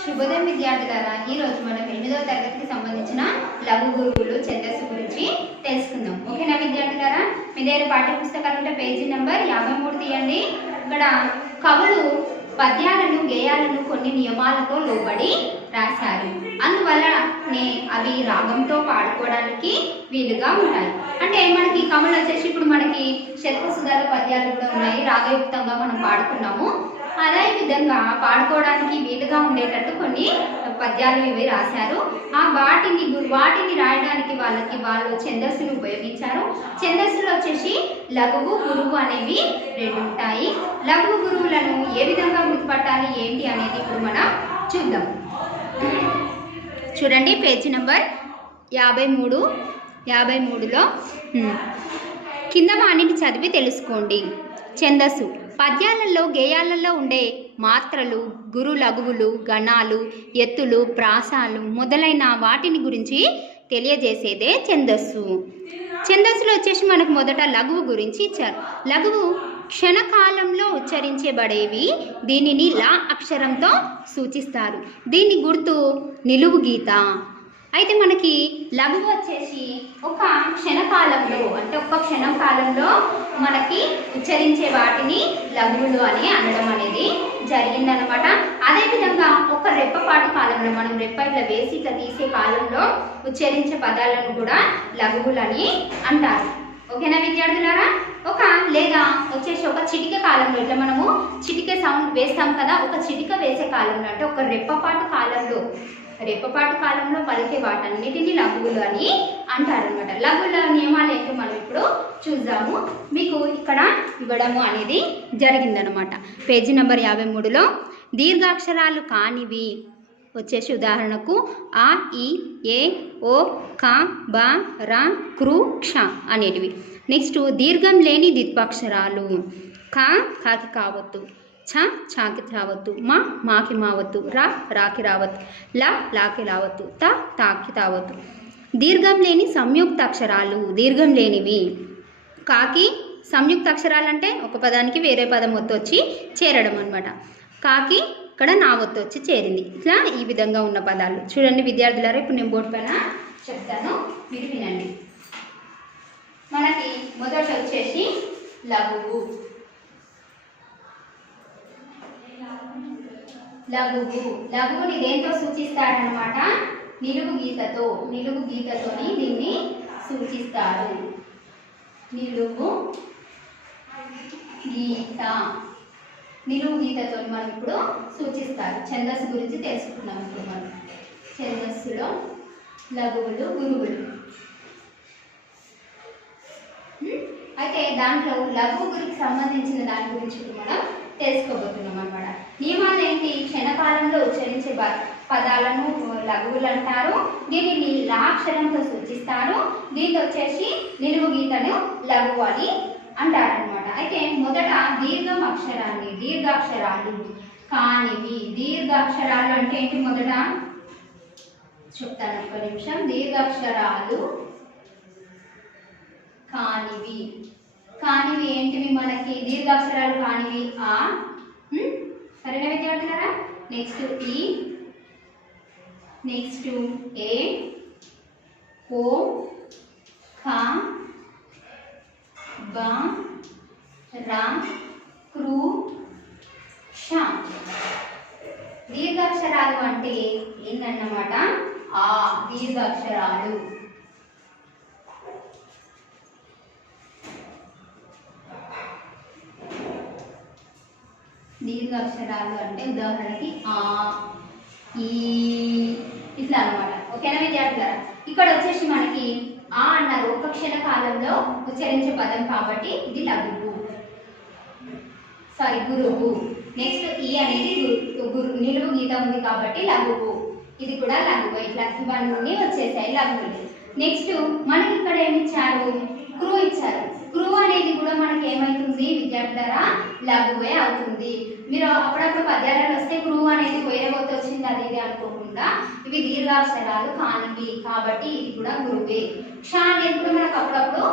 శుభోదయం విద్యార్థులారా, ఈరోజు మనం 8వ తరగతికి సంబంధించిన లఘు గురువులు ఛందస్సు గురించి తెలుసుకుందాం. ఓకేనా విద్యార్థులారా? మీ దగ్గర పాఠ్య పుస్తకాలు ఉంటే పేజీ నెంబర్ 53 తీయండి. ఇక్కడ కవులు పద్యాలను గేయాలను కొన్ని నియమాలతో లోబడి రాశారు. అందువల్లనే అవి రాగంతో పాడుకోవడానికి వీలుగా ఉంటాయి. అంటే మనకి కవులు వచ్చేసి ఇప్పుడు మనకి శతకసుధాల పద్యాలు కూడా ఉన్నాయి, రాగయుక్తంగా మనం పాడుకున్నాము. అదే విధంగా పాడుకోవడానికి వీలుగా ఉండేటట్టు కొన్ని పద్యాలు ఇవి రాశారు. వాటిని రాయడానికి వాళ్ళు ఛందస్సులు ఉపయోగించారు. ఛందస్సులు వచ్చేసి లఘువు గురువు అనేవి 2 ఉంటాయి. లఘువు గురువులను ఏ విధంగా గుర్తుపట్టాలి ఏంటి అనేది ఇప్పుడు మనం చూద్దాం. చూడండి పేజీ నెంబర్ 53లో కింద వాణిని చదివి తెలుసుకోండి. ఛందస్సు పద్యాలలో గేయాలలో ఉండే మాత్రలు, గురు లఘువులు, గణాలు, ఎత్తులు, ప్రాసాలు మొదలైన వాటిని గురించి తెలియజేసేదే ఛందస్సు. ఛందస్సులో వచ్చేసి మనకు మొదట లఘువు గురించి ఇచ్చారు. లఘువు క్షణకాలంలో ఉచ్చరించబడేవి. దీనిని లా అక్షరంతో సూచిస్తారు. దీని గుర్తు నిలువు గీత. అయితే మనకి లఘువు వచ్చేసి ఒక క్షణకాలంలో అంటే ఒక్క క్షణం కాలంలో మనకి ఉచ్చరించే వాటిని లఘువులు అని అనడం అనేది జరిగిందనమాట. అదేవిధంగా ఒక రెప్పపాటు కాలంలో మనం రెప్ప ఇట్లా వేసి ఇట్లా తీసే కాలంలో ఉచ్చరించే పదాలను కూడా లఘువులని అంటారు. ఓకేనా విద్యార్థులారా? లేదా వచ్చేసి ఒక చిటిక కాలంలో ఇట్లా మనము చిటిక సౌండ్ వేస్తాం కదా, ఒక చిటిక వేసే కాలంలో అంటే ఒక రెప్పపాటు కాలంలో పలికే వాటన్నిటిని లఘువులు అని అంటారనమాట. లఘువుల నియమాలు ఏంటో మనం ఇప్పుడు చూద్దాము. మీకు ఇక్కడ ఇవ్వడము అనేది జరిగిందనమాట. పేజీ నెంబర్ 53లో దీర్ఘాక్షరాలు కానివి వచ్చేసి ఉదాహరణకు ఆ, ఈ, ఏ, ఓ, క, బ, ర, కృ, క్ష అనేటివి. నెక్స్ట్ దీర్ఘం లేని ద్విత్వాక్షరాలు కాకి కావద్దు, ఛ ఛాకి రావద్దు, మాకి మావద్దు, రాకి రావద్దు, లాకి రావద్దు, తాకి తావద్దు. దీర్ఘం లేని సంయుక్త అక్షరాలు దీర్ఘం లేనివి. కాకి సంయుక్త అక్షరాలు అంటే ఒక పదానికి వేరే పదం ఒత్తు వచ్చి చేరడం అనమాట. కాకి ఇక్కడ నా ఒత్తు వచ్చి చేరింది. ఇట్లా ఈ విధంగా ఉన్న పదాలు చూడండి విద్యార్థులారా. ఇప్పుడు నేను బోర్డు పైన చెప్తాను, మీరు వినండి. మనకి మొదట వచ్చేసి లఘువుని దేంతో సూచిస్తారనమాట? నిలువు గీతతోని దీన్ని సూచిస్తారు. నిలువు గీతతో మనం ఇప్పుడు సూచిస్తారు. ఛందస్సు గురించి తెలుసుకున్నాం. ఇప్పుడు మనం ఛందస్సులో లఘువులు గురువులు. అయితే దాంట్లో లఘువు గురికి సంబంధించిన దాని గురించి మనం తెలుసుకోబోతున్నాం అనమాట. నియమాలు ఏంటి? క్షణకాలంలో ఉచ్చరించే పదాలను లఘువులు అంటారు. దీనిని లా అక్షరంతో సూచిస్తారు. దీంతో వచ్చేసి నిలువు గీతను లఘువు అని అంటారనమాట. అయితే మొదట దీర్ఘాక్షరాలు కానివి. దీర్ఘాక్షరాలు అంటే ఏంటి మొదట చెప్తాను, ఒక్క నిమిషం. దీర్ఘాక్షరాలు కానివి ఏంటివి మనకి? దీర్ఘాక్షరాలు కానివి ఆ, సరేనా విద్యార్థులారా? నెక్స్ట్ ఈ, నెక్స్ట్ ఏ, ఓ, ఖ, బ, ర, కృ, ష. దీర్ఘాక్షరాలు అంటే ఏంటన్నమాట? ఆ దీర్ఘాక్షరాలు. దీర్ఘాక్షరాలు అంటే ఉదాహరణకి ఆ, ఈ ఇట్లా అనమాట. ఓకేనా విద్యార్థులారా? ఇక్కడ వచ్చేసి మనకి ఆ అన్నారు ఒక క్షణ కాలంలో ఉచ్చరించే పదం కాబట్టి ఇది గురువు. నెక్స్ట్ ఈ అనేది నిలువు గీత ఉంది కాబట్టి లఘువు. ఇది కూడా లఘువు. ఇట్లా ఇవన్నీ వచ్చేసాయి లఘువులు. నెక్స్ట్ మనకి ఇక్కడ ఏమి ఇచ్చారు? క్రూ ఇచ్చారు. క్రూ అనేది కూడా మనకి ఏమవుతుంది విద్యార్థులారా? లఘువే అవుతుంది. మీరు అప్పుడప్పుడు పద్యాలను వస్తే క్రూ అనేది వేరే పోతే వచ్చింది అది ఇది అనుకోకుండా ఇవి దీర్ఘాక్షరాలు కానివి కాబట్టి ఇది కూడా గురువే. క్ష అనేది కూడా మనకు అప్పుడప్పుడు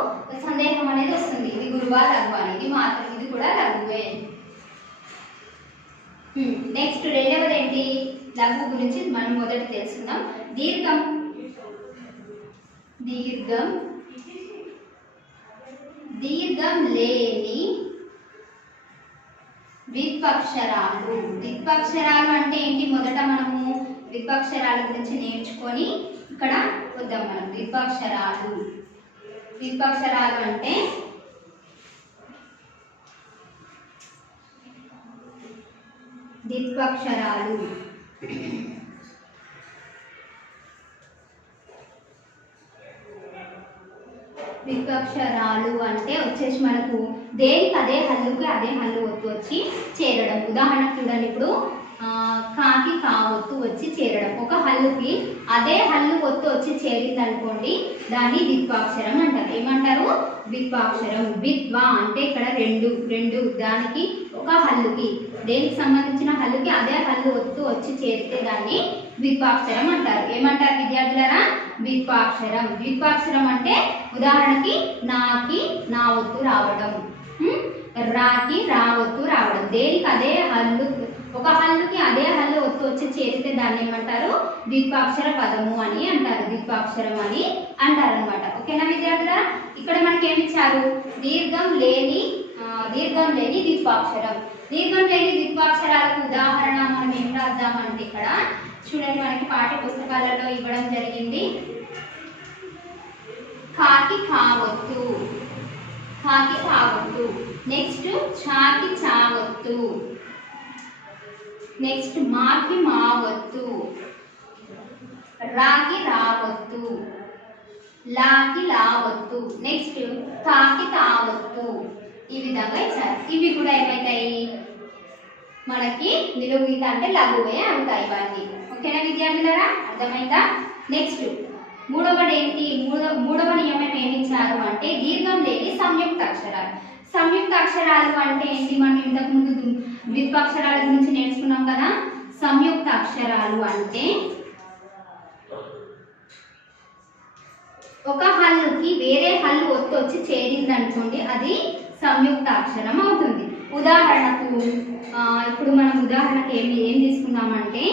సందేహం అనేది వస్తుంది, ఇది గురువా లఘువా అనేది. మాత్రం ఇది కూడా లఘువే. నెక్స్ట్ రెండవది ఏంటి? లఘు గురించి మనం మొదట తెలుసుకుందాం. దీర్ఘం దీర్ఘం దీర్ఘం లేని ద్విత్వక్షరాలు. ద్విత్వక్షరాలు అంటే ఏంటి? మొదట మనము ద్విత్వక్షరాల గురించి నేర్చుకొని ఇక్కడ వద్దాం మనం. ద్విత్వక్షరాలు ద్విత్వక్షరాలు అంటే ద్విత్వక్షరాలు ద్విత్వక్షరాలు అంటే వచ్చేసి మనకు దేనికి అదే హల్లుకి అదే హల్లు ఒత్తు వచ్చి చేరడం. ఉదాహరణకు చూడండి, ఇప్పుడు కాకి కావొత్తు వచ్చి చేరడం. ఒక హల్లుకి అదే హల్లు ఒత్తు వచ్చి చేరింది అనుకోండి, దాన్ని ద్విత్వాక్షరం అంటారు. ఏమంటారు? ద్విత్వాక్షరం. ద్విత్వ అంటే ఇక్కడ రెండు దానికి ఒక హల్లుకి దేనికి సంబంధించిన హల్లుకి అదే హల్లు ఒత్తు వచ్చి చేరితే దాన్ని ద్విత్వాక్షరం అంటారు. ఏమంటారు విద్యార్థులారా? ద్విత్వాక్షరం. ద్విత్వాక్షరం అంటే ఉదాహరణకి నాకి నా ఒత్తు రావడం, రాకి రా ఒత్తు రావడం. దేనికి అదే హల్లు, ఒక హల్లుకి అదే హల్లు ఒత్తు వచ్చి చేరితే దాన్ని ఏమంటారు? ద్విత్వాక్షర పదము అని అంటారు. ద్విత్వాక్షరం అని అంటారు అనమాట. ఓకేనా విద్యార్థులారా? ఇక్కడ మనకి ఏమి ఇచ్చారు? దీర్ఘం లేని ద్విత్వాక్షరం. దీర్ఘం లేని ద్విత్వాక్షరాలకు ఉదాహరణ మనం ఏం రాద్దామంటే ఇక్కడ చూడండి, మనకి పాఠ్య పుస్తకాలలో ఇవ్వడం జరిగింది. కాకి కావొత్తు, కాకి కావొత్తు. నెక్స్ట్ చాకి చావొత్తు. నెక్స్ట్ మాకి మావొత్తు, రాకి రావొత్తు, లాకి లావొత్తు. నెక్స్ట్ తాకి తావొత్తు. ఈ విధంగా ఇచ్చారు. ఇవి కూడా ఏమవుతాయి? మనకి నిలువు గీత అంటే లఘువే అవుతాయి ఇవన్నీ. ఓకేనా విద్యార్థులారా? అర్థమైందా? నెక్స్ట్ మూడవది ఏంటి? మూడవ నియమం ఏమి ఇచ్చారు అంటే దీర్ఘం లేని సంయుక్త అక్షరాలు. సంయుక్త అక్షరాలు అంటే ఏంటి? మనం ఇంతకు ముందు ద్విత్వాక్షరాల గురించి నేర్చుకున్నాం కదా. సంయుక్త అక్షరాలు అంటే ఒక హల్లుకి వేరే హల్లు ఒత్తు వచ్చి చేరింది అనుకోండి, అది సంయుక్త అక్షరం అవుతుంది. ఉదాహరణకు ఇప్పుడు మనం ఉదాహరణకు ఏం తీసుకున్నామంటే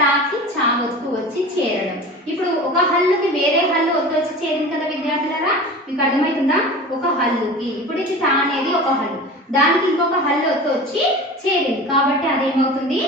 తాకి చావొత్తు వచ్చి చేరడం. ఇప్పుడు ఒక హల్లుకి వేరే హల్లు ఒత్తు వచ్చి చేరింది కదా విద్యార్థులారా, మీకు అర్థమవుతుందా? ఒక హల్లుకి ఇప్పుడు ఇది తా అనేది ఒక హల్లు, దానికి ఇంకొక హల్లు ఒత్తు వచ్చి చేరింది కాబట్టి అదేమవుతుంది?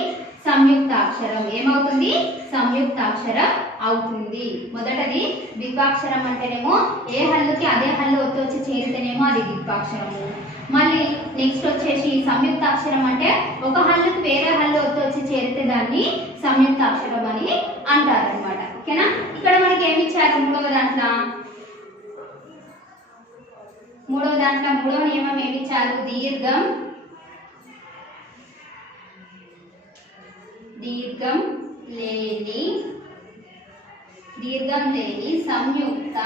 సంయుక్తాక్షరం. ఏమవుతుంది? సంయుక్తాక్షరం అవుతుంది. మొదటది ద్విత్వాక్షరం అంటేనేమో ఏ హల్లుకి అదే హల్లు ఒత్తు వచ్చి చేరితేనేమో అది ద్విత్వాక్షరము. మళ్ళీ నెక్స్ట్ వచ్చేసి సంయుక్తాక్షరం అంటే ఒక హల్లుకి వేరే హల్లు ఒత్తు వచ్చి చేరితే దాన్ని సంయుక్తాక్షరం అని అంటారు అనమాట. ఓకేనా? ఇక్కడ మనకి ఏమి ఇచ్చారు? మూడవ దాంట్లో మూడవ నియమం ఏమి ఇచ్చారు? దీర్ఘం లేని సంయుక్త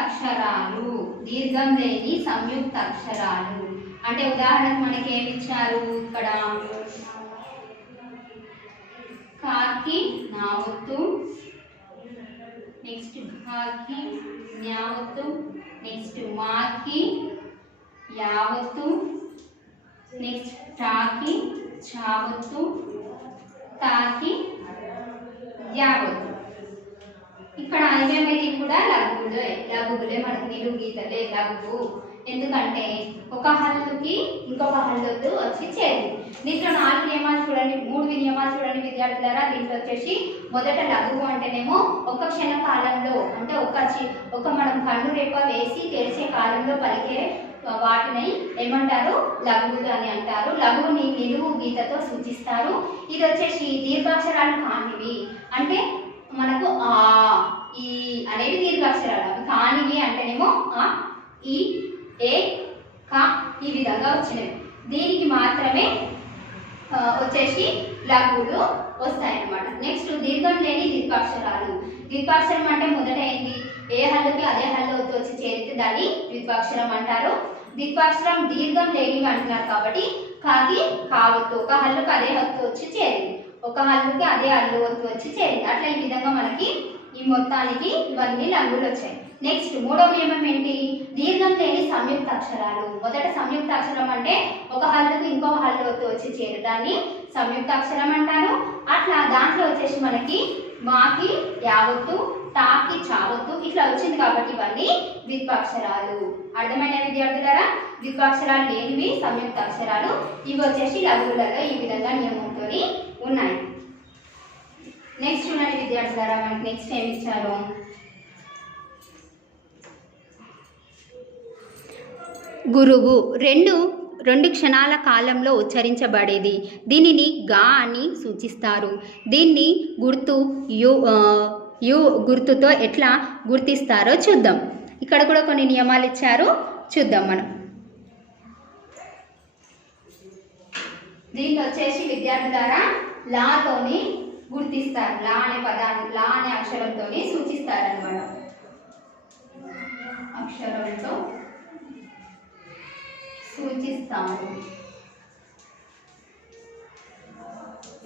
అక్షరాలు. దీర్ఘం లేని సంయుక్త అక్షరాలు అంటే ఉదాహరణకు మనకి ఏమి ఇచ్చారు? ఇక్కడ కాకి నావొత్తు, నెక్స్ట్ భాకి న్యావొత్తు, నెక్స్ట్ మాకి యావత్తు, నెక్స్ట్ టాకి చావత్తు, తాకి యావత్తు. ఇక్కడ ఏమేమైతే కూడా లఘువులే మనకు నిలువు గీతలే లఘువు. ఎందుకంటే ఒక హల్లుకి ఇంకొక హల్లుతో వచ్చి చేరింది. దీంట్లో 4 నియమాలు చూడండి, 3 నియమాలు చూడండి విద్యార్థులారా. దీంట్లో వచ్చేసి మొదట లఘువు అంటేనేమో ఒక క్షణ కాలంలో అంటే ఒక మనం కన్ను రేప వేసి తెరిచే కాలంలో పలికే వాటిని ఏమంటారు? లఘువులు అని అంటారు. లఘువుని నిలువు గీతతో సూచిస్తారు. ఇది వచ్చేసి దీర్ఘాక్షరాలు కానివి అంటే మనకు ఆ ఈ అనేవి దీర్ఘాక్షరాలు, కానివి అంటేనేమో ఆ ఈ ఏ కా ఈ విధంగా వచ్చినవి. దీనికి మాత్రమే వచ్చేసి లఘువులు వస్తాయన్నమాట. నెక్స్ట్ దీర్ఘం లేని ద్విత్వాక్షరాలు. ద్విత్వాక్షరం అంటే మొదట ఏంటి? ఏ హల్లుకి అదే హల్లు వచ్చి చేరితే దాన్ని ద్విత్వాక్షరం అంటారు. ద్విత్వాక్షరం దీర్ఘం లేనివి అంటున్నారు కాబట్టి కాకి కావత్తు ఒక హల్లుకి అదే హల్లు వచ్చి చేరింది, ఒక హల్లుకి అదే హల్లు వచ్చి చేరింది. అట్లా ఈ విధంగా మనకి ఈ మొత్తానికి ఇవన్నీ లఘువులు వచ్చాయి. నెక్స్ట్ మూడవ నియమం ఏంటి? దీర్ఘం లేని సంయుక్త అక్షరాలు. మొదట సంయుక్త అక్షరం అంటే ఒక హల్లుకు ఇంకొక హల్లు వచ్చి చేరడాన్ని సంయుక్త అక్షరం అంటారు. అట్లా దాంట్లో వచ్చేసి మనకి మాకి యావత్తు, టాకి చావత్తు ఇట్లా వచ్చింది కాబట్టి ఇవన్నీ ద్విత్వాక్షరాలు. అర్థమైన విద్యార్థులారా? ద్విత్వాక్షరాలు లేనివి సంయుక్త అక్షరాలు. ఇవి వచ్చేసి లఘువులలో ఈ విధంగా నియమంతో ఉన్నాయి. నెక్స్ట్ చూడండి విద్యార్థులారా, మనకి నెక్స్ట్ ఏమి ఇచ్చారు? గురువు రెండు క్షణాల కాలంలో ఉచ్చరించబడేది. దీనిని గా అని సూచిస్తారు. దీన్ని యు గుర్తుతో ఎట్లా గుర్తిస్తారో చూద్దాం. ఇక్కడ కూడా కొన్ని నియమాలు ఇచ్చారు, చూద్దాం మనం. దీన్ని వచ్చేసి విద్యార్థులారా లాతోని గుర్తిస్తారు. లా అనే పదాన్ని, లా అనే అక్షరంతో సూచిస్తారు అన్నమాట. అక్షరంతో సూచిస్తాము.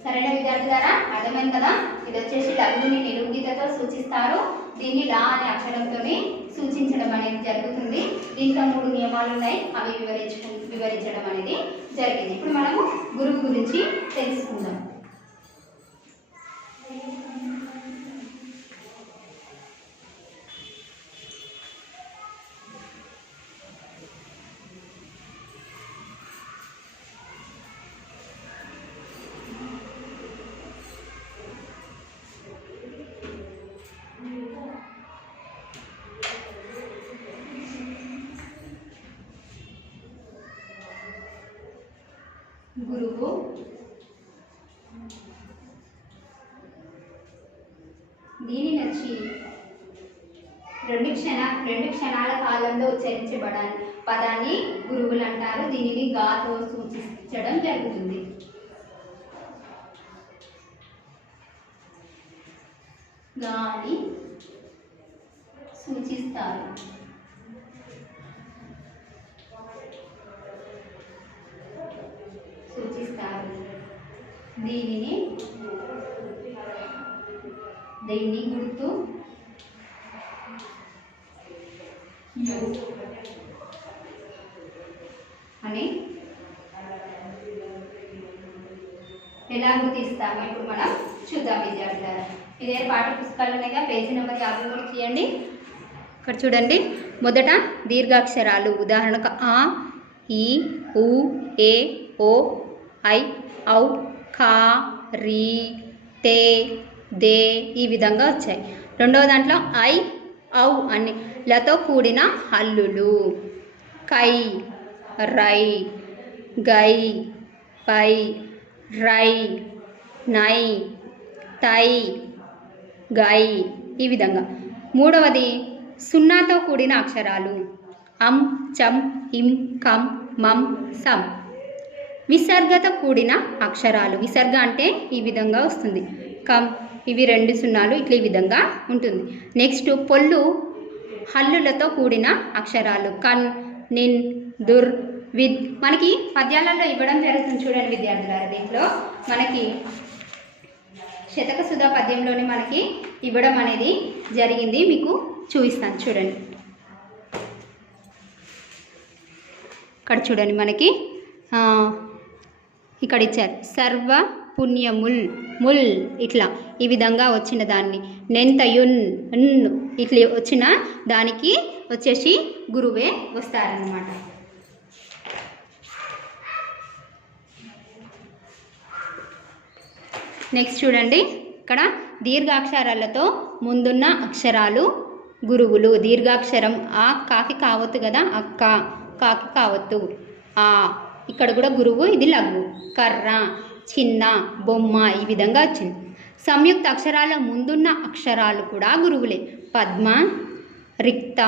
సరైన విద్యార్థులారా? అర్థమైంది కదా? ఇది వచ్చేసి లఘువుని నిలువుగీతతో సూచిస్తారు. దీన్ని లా అనే అక్షరంతో సూచించడం అనేది జరుగుతుంది. దీంట్లో 3 నియమాలు ఉన్నాయి, అవి వివరించడం అనేది జరిగింది. ఇప్పుడు మనము గురువు గురించి తెలుసుకుందాం. గురువు దీనిని వచ్చి రెండు క్షణాల కాలంలో ఉచ్చరించబడ పదాన్ని గురువులు అంటారు. దీనిని గాతో సూచించడం జరుగుతుంది. గా అని సూచిస్తారు. దీన్ని గుర్తు యు అని ఎలా గుర్తిస్తామో ఇప్పుడు మనం చూద్దాం విద్యార్థులారా. ఇదే పాఠ్య పుస్తకాలు ఉన్నాయిగా, పేజీ నెంబర్ 53 తీయండి. ఇక్కడ చూడండి. మొదట దీర్ఘాక్షరాలు, ఉదాహరణకు ఆ, ఈ, ఉ, ఏ, ఓ, ఐ, ఔ, ఖా, రీ, తే, దే ఈ విధంగా వచ్చాయి. రెండవ దాంట్లో ఐ, ఔ అని లతో కూడిన హల్లులు. కై, రై, గై, పై, రై, నై, తై, గై ఈ విధంగా. మూడవది సున్నాతో కూడిన అక్షరాలు. అం, చం, ఇం, కం, మం, సం. విసర్గతో కూడిన అక్షరాలు. విసర్గ అంటే ఈ విధంగా వస్తుంది. కం, ఇవి 2 సున్నాలు ఇట్లా ఈ విధంగా ఉంటుంది. నెక్స్ట్ పొల్లు హల్లులతో కూడిన అక్షరాలు. కన్, నిన్, దుర్, విద్. మనకి పద్యాలలో ఇవ్వడం జరుగుతుంది చూడండి విద్యార్థులారా. దీంట్లో మనకి శతక సుధా పద్యంలోనే మనకి ఇవ్వడం అనేది జరిగింది. మీకు చూపిస్తాను చూడండి. ఇక్కడ చూడండి మనకి ఇక్కడ ఇచ్చారు. సర్వ పుణ్యముల్, ముల్ ఇట్లా ఈ విధంగా వచ్చిన దాన్ని నెంతయున్ ఇట్లా వచ్చిన దానికి వచ్చేసి గురువే వస్తారన్నమాట. నెక్స్ట్ చూడండి. ఇక్కడ దీర్ఘాక్షరాలతో ముందున్న అక్షరాలు గురువులు. దీర్ఘాక్షరం ఆ కాకి కావద్దు కదా, అక్క కాకి కావద్దు. ఆ ఇక్కడ కూడా గురువు, ఇది లఘు. కర్ర, చిన్న, బొమ్మ ఈ విధంగా వచ్చింది. సంయుక్త అక్షరాల ముందున్న అక్షరాలు కూడా గురువులే. పద్మ, రిక్త,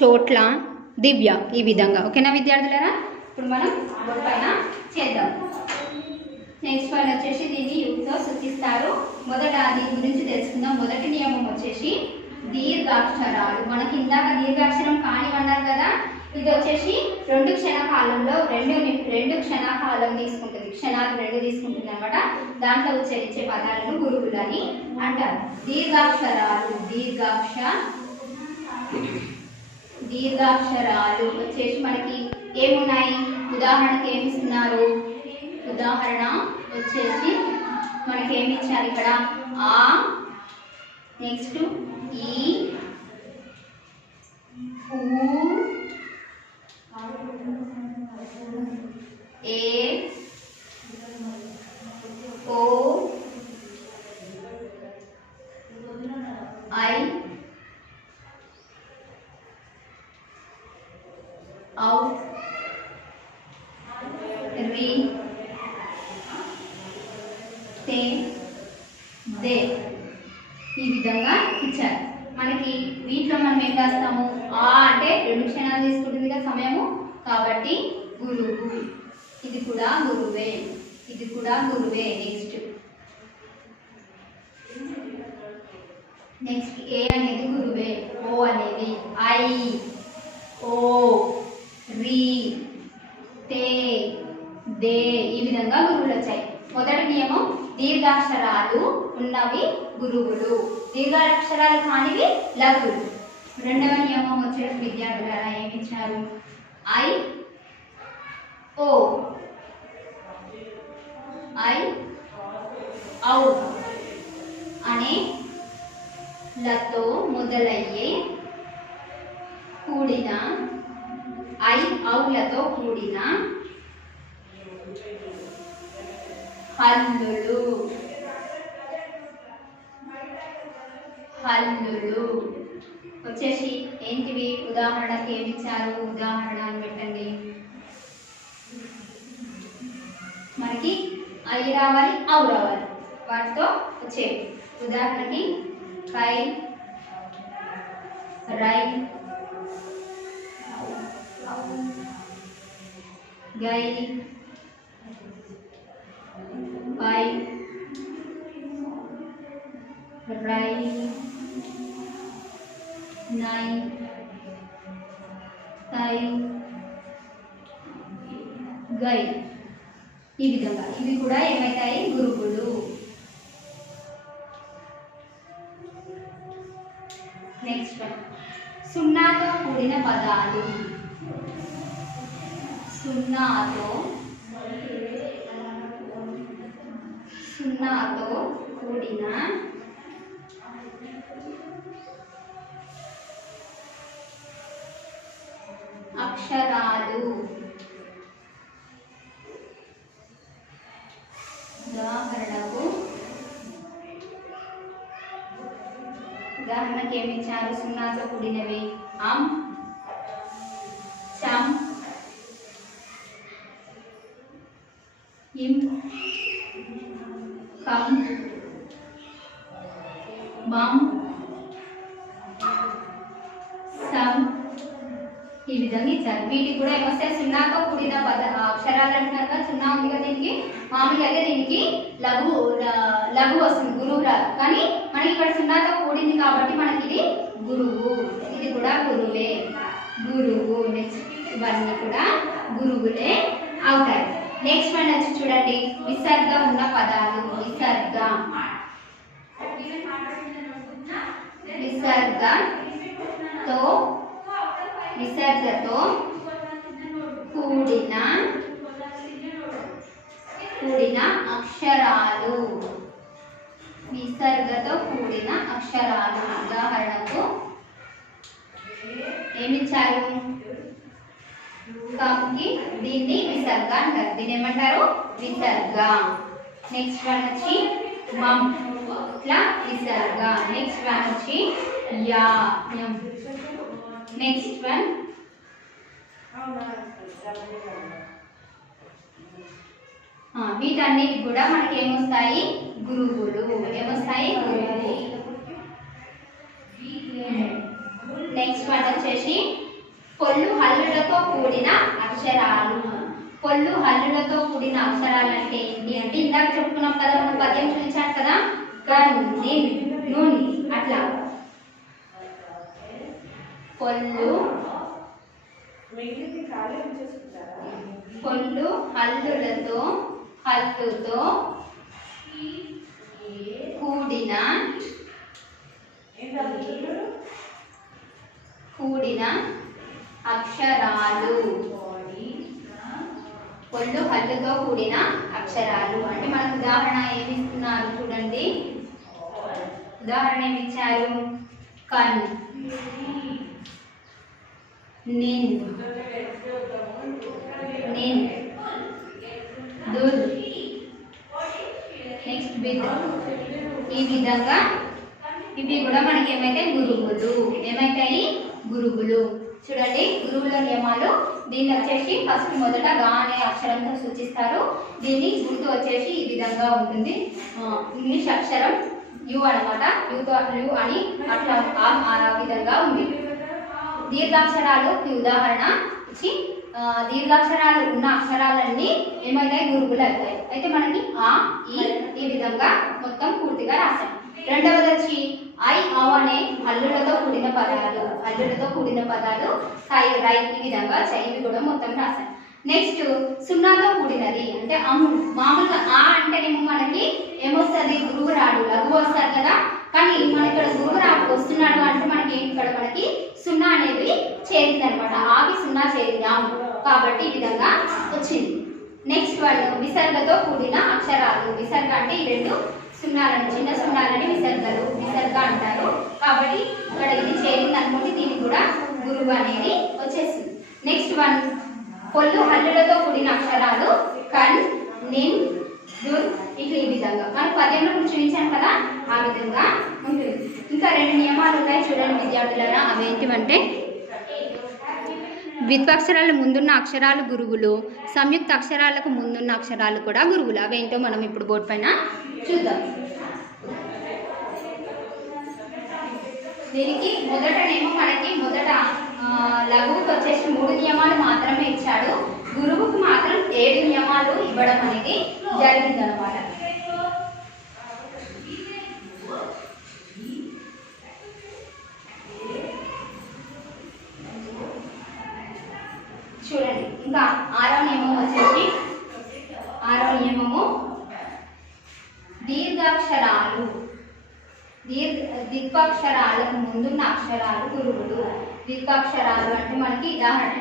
చోట్ల, దివ్య ఈ విధంగా. ఓకేనా విద్యార్థులారా? ఇప్పుడు మనం బోర్డు పైన చేద్దాం. నెక్స్ట్ వన్ వచ్చేసి దీన్ని యుతో సూచిస్తారు. మొదట దీని గురించి తెలుసుకుందాం. మొదటి నియమం వచ్చేసి దీర్ఘాక్షరాలు. మనకి ఇందాక దీర్ఘాక్షరం కానివన్నారు కదా, ఇది వచ్చేసి 2 క్షణకాలంలో రెండు క్షణకాలం తీసుకుంటుంది. క్షణాలు 2 తీసుకుంటుంది అనమాట. దాంట్లో ఉచ్చరించే పదాలను గురువులని అంటారు. దీర్ఘాక్షరాలు, దీర్ఘాక్షరాలు దీర్ఘాక్షరాలు వచ్చేసి మనకి ఏమున్నాయి? ఉదాహరణకి ఏమి ఇస్తున్నారు? ఉదాహరణ వచ్చేసి మనకి ఏమి ఇచ్చారు ఇక్కడ? ఆ, నెక్స్ట్ ఈ, ఊ, ఏ, ఓ, ఐ, ఔ, రి, తే, దే. ఈ విధంగా ఇచ్చారు మనకి. వీటిలో మనం ఏం రాస్తాము? ఆ అంటే 2 క్షణాలు తీసుకుంటుంది కదా సమయము, కాబట్టి గురువు. ఇది కూడా గురువే, ఇది కూడా గురువే. నెక్స్ట్ ఏ అనేది గురువే, ఓ అనేది, ఐ, ఓ, రి, తే, దే. ఈ విధంగా గురువులు వచ్చాయి. మొదటి నియమం దీర్ఘాక్షరాలు ఉన్నవి గురువులు, దీర్ఘాక్షరాలు కానివి లఘువులు. రెండవ నియమం వచ్చేసి విద్యార్థులారా ఏమి ఇచ్చారు? ఐ, ఓ, ఐ, ఔ అనే లతో మొదలయ్యే కూడిన, ఐ, ఔలతో కూడిన హల్లులు, హల్లులు వచ్చేసి ఏంటివి? ఉదాహరణకి ఏమి ఇచ్చారు? ఉదాహరణ అని పెట్టండి. మనకి ఐ రావాలి, ఔ రావాలి, వాటితో వచ్చేవి. ఉదాహరణకి కై, రై, గై, పై, రై, నై, తై, గై. ఈ విధంగా ఇవి కూడా ఏమవుతాయి? గురువులు. నెక్స్ట్ సున్నాతో కూడిన పదాలు. సున్నాతో కూడిన అక్షరాలు. ఉదాహరణకి ఏమి ఇచ్చారు? సున్నాతో కూడినవి అం, చం, ఇం, కం, బం, సం. ఈ విధంగా ఇచ్చారు. వీటికి కూడా ఏమొస్తాయి? సున్నాతో కూడిన అక్షరాలు అంటున్నారు కదా, సున్నా ఉంది కదా దీనికి. మామూలుగా అయితే దీనికి లఘు వస్తుంది, గురువు రాదు. కానీ మనకి ఇక్కడ సున్నాతో కూడింది కాబట్టి మనకి ఇది గురువు. ఇది కూడా గురువే, గురువు. నెక్స్ట్ ఇవన్నీ కూడా గురువులే అవుతాయి. నెక్స్ట్ వన్ వచ్చి చూడండి, విసర్గ ఉన్న పదాలు. విసర్గతో కూడిన అక్షరాలు. విసర్గతో కూడిన అక్షరాలు. ఉదాహరణకు ఏమిచ్చారు? కంకి దీన్ని విసర్గ అంటారు. దీన్ని ఏమంటారు? విసర్గ. నెక్స్ట్ వన్ వచ్చి మం, ఇట్లా విసర్గ. నెక్స్ట్ వన్ వచ్చి యా, నెక్స్ట్ వన్ వీటన్నిటి కూడా మనకి ఏమొస్తాయి? గురువులు. ఏమొస్తాయి? గురువు. నెక్స్ట్ వన్ వచ్చేసి పొల్లు హల్లులతో కూడిన అక్షరాలు. పొల్లు హల్లులతో కూడిన అక్షరాలు అంటే ఏంటి అంటే ఇందాక చెప్పుకున్నాం కదా, మనం పద్యం చూపించాం కదా, గన్, నిన్, నున్ అట్లా. పొల్లు హల్లుతో కూడిన కూడిన అక్షరాలు. ఒళ్ళు హల్లుతో కూడిన అక్షరాలు అంటే మనకు ఉదాహరణ ఏమి ఇస్తున్నారు చూడండి. ఉదాహరణ ఏమి ఇచ్చారు? కన్, నిన్, నిన్, దుర్, నెక్స్ట్ బిద్. ఈ విధంగా ఇవి కూడా మనకి ఏమైతే గురువులు, ఏమైతాయి? గురువులు. చూడండి గురువుల నియమాలు. దీన్ని వచ్చేసి ఫస్ట్ మొదట గా అనే అక్షరంతో సూచిస్తారు. దీన్ని గుర్తు వచ్చేసి ఈ విధంగా ఉంటుంది. ఇంగ్లీష్ అక్షరం యు అనమాట. యుతో యు అని అట్లా ఆ విధంగా ఉంది. దీర్ఘాక్షరాలకు ఉదాహరణ ఇచ్చి దీర్ఘాక్షరాలు ఉన్న అక్షరాలన్నీ ఏమైతాయి? గురువులు అవుతాయి. అయితే మనకి ఆ ఈ విధంగా మొత్తం పూర్తిగా రాశాం. రెండవది వచ్చి ఐ ఔ అనే హల్లులతో కూడిన పదాలు. హల్లులతో కూడిన పదాలు సై రై ఈ విధంగా ఇవి కూడా మొత్తం రాశాం. నెక్స్ట్ సున్నాతో కూడినది అంటే మామూలుగా ఆ అంటేనేమో మనకి ఏమొస్తుంది? గురువు రాడు, లఘువు వస్తారు కదా. కానీ మన ఇక్కడ గురువు రాడు వస్తున్నాడు అంటే మనకి ఇక్కడ మనకి సున్నా అనేది చేరింది అనమాట. ఆకి సున్నా చేరింది కాబట్టి ఈ విధంగా వచ్చింది. నెక్స్ట్ వన్ విసర్గతో కూడిన అక్షరాలు. విసర్గ అంటే ఈ రెండు సున్నాలని, చిన్న సున్నాలని విసర్గ అంటారు. కాబట్టి ఇక్కడ ఇది చేరింది అనుకోండి, దీనికి కూడా గురువు అనేది వచ్చేసింది. నెక్స్ట్ వన్ పొల్లు హల్లులతో కూడిన అక్షరాలు. కన్, నిన్, దుర్ ఇట్లా ఈ విధంగా మనకు పద్యంలో చూపించాను కదా, ఆ విధంగా ఉంటుంది. ఇంకా రెండు నియమాలు ఉన్నాయి చూడండి విద్యార్థులారా. అవి ఏంటివంటే ద్విత్వాక్షరాల ముందున్న అక్షరాలు గురువులు, సంయుక్త అక్షరాలకు ముందున్న అక్షరాలు కూడా గురువులు. అవేంటో మనం ఇప్పుడు బోర్డు పైన చూద్దాం. దీనికి మొదటనేమో మనకి మొదట లఘువుకి వచ్చేసి 3 నియమాలు మాత్రమే ఇచ్చాడు. గురువుకు మాత్రం 7 నియమాలు ఇవ్వడం అనేది జరిగిందనమాట. చూడండి ఇంకా 6వ నియమం వచ్చేసి 6వ నియమము దీర్ఘాక్షరాలు. ద్విత్వాక్షరాలకు ముందున్న అక్షరాలు గురువులు. ద్విత్వాక్షరాలు అంటే మనకి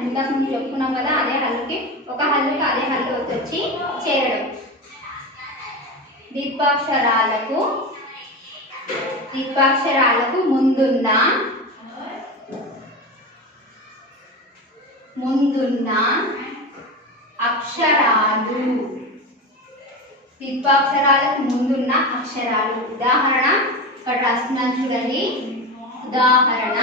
ఇంతకు ముందు చెప్పుకున్నాం కదా, అదే హల్లుకి ఒక హల్లుకి అదే హల్లు వచ్చి చేరడం. ద్విత్వాక్షరాలకు ముందున్న అక్షరాలు. ద్విత్వాక్షరాలకు ముందున్న అక్షరాలు. ఉదాహరణ ఇక్కడ రాస్తున్నాను చూడండి. ఉదాహరణ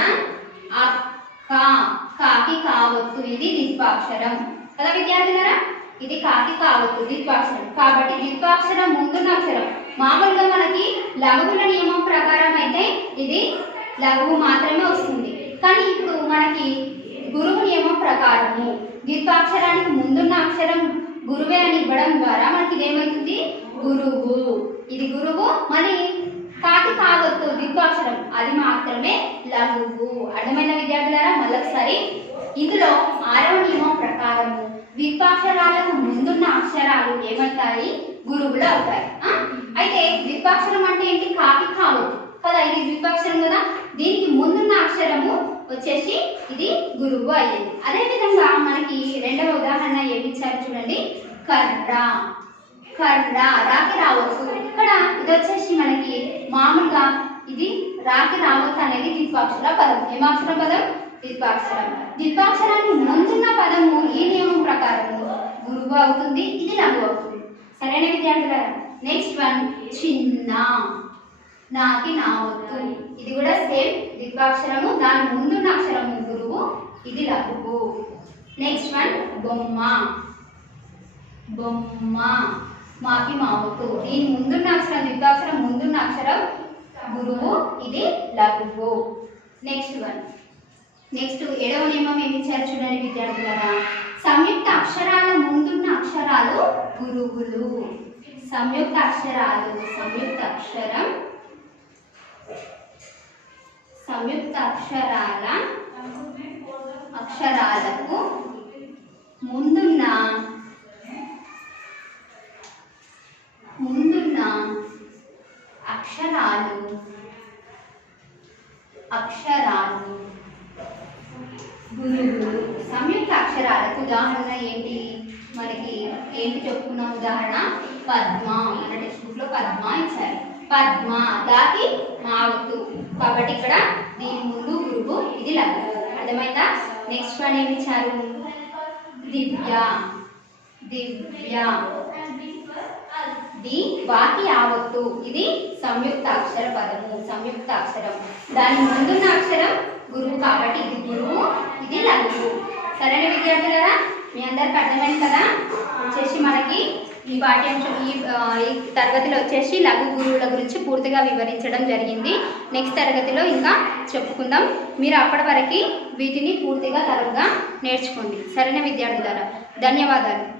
కాకి కావత్తు. ఇది ద్విత్వాక్షరం కదా విద్యార్థులారా. ఇది కాకి కావత్తు ద్విత్వాక్షరం. కాబట్టి ద్విత్వాక్షరం ముందున్న అక్షరం. మామూలుగా మనకి లఘువుల నియమం ప్రకారం అయితే ఇది లఘువు మాత్రమే వస్తుంది. కానీ ఇప్పుడు మనకి గురువు నియమం ప్రకారము ద్విత్వాక్షరానికి ముందున్న అక్షరం గురువే అని ఇవ్వడం ద్వారా మనకి ఇదేమవుతుంది? గురువు. ఇది గురువు. మళ్ళీ కాకి కావత్తు ద్విత్వాక్షరం, అది మాత్రమే లఘువు. అర్థమైన విద్యార్థులారా? మళ్ళొకసారి ఇందులో 6వ నియమం ప్రకారము ద్విత్వాక్షరాలకు ముందున్న అక్షరాలు ఏమవుతాయి? గురువులు అవుతాయి. అయితే ద్విత్వాక్షరం అంటే ఏంటి? కాకి కావత్తు కదా, ఇది ద్విత్వాక్షరం కదా. దీనికి ముందున్న అక్షరము వచ్చేసి ఇది గురువు అయ్యింది. అదేవిధంగా మనకి రెండవ ఉదాహరణ ఏమి ఇచ్చారు చూడండి. కర్ర. రాకి రావచ్చు. ఇక్కడ ఇది వచ్చేసి మనకి మామూలుగా ఇది రాకి రావచ్చు అనేది ద్విత్వాక్షర పదం. ఏమాక్షర పదం? ద్విత్వాక్షరం. ద్విత్వాక్షరానికి ముందున్న పదము ఈ నియమం ప్రకారము గురువు అవుతుంది, ఇది లఘువు అవుతుంది. సరైన విద్యార్థులారా? నెక్స్ట్ వన్ చిన్న. నాకి నావత్తు. ఇది కూడా సేమ్ ద్విత్వాక్షరము, దాని ముందున్న అక్షరము గురువు, ఇది లఘువు. నెక్స్ట్ వన్ బొమ్మ. మాకి మావత్తు. దీని ముందున్న అక్షరం ద్విత్వాక్షరం, ముందున్న అక్షరం గురువు, ఇది లఘువు. నెక్స్ట్ 7వ నియమం ఏమి ఇచ్చారు చూడండి విద్యార్థులారా. సంయుక్త అక్షరాల ముందున్న అక్షరాలు గురువులు. సంయుక్త అక్షరాలకు ముందున్న అక్షరాలు ఉదాహరణ ఏంటి? మనకి ఏంటి చెప్పుకున్నాం ఉదాహరణ? పద్మ. మన టెక్స్ట్ బుక్ లో పద్మ ఇచ్చారు. పద్మ దాకి మావత్తు, కాబట్టి ఇక్కడ దీని ముందు గురువు, ఇది లఘువు. అర్థమైందా? నెక్స్ట్ వన్ ఏమి ఇచ్చారు? దివ్య. దివ్య ది వాకి ఆవత్తు, ఇది సంయుక్త అక్షర పదము, సంయుక్త అక్షరం. దాని ముందున్న అక్షరం గురువు, కాబట్టి ఇది గురువు, ఇది లఘువు. సరైన విద్యార్థులారా, మీ అందరికి అర్థమైంది కదా? వచ్చేసి మనకి ఈ పాఠ్యాంశం ఈ తరగతిలో వచ్చేసి లఘు గురువుల గురించి పూర్తిగా వివరించడం జరిగింది. నెక్స్ట్ తరగతిలో ఇంకా చెప్పుకుందాం. మీరు అప్పటి వరకు వీటిని పూర్తిగా తరువుగా నేర్చుకోండి. సరైన విద్యార్థులారా, ధన్యవాదాలు.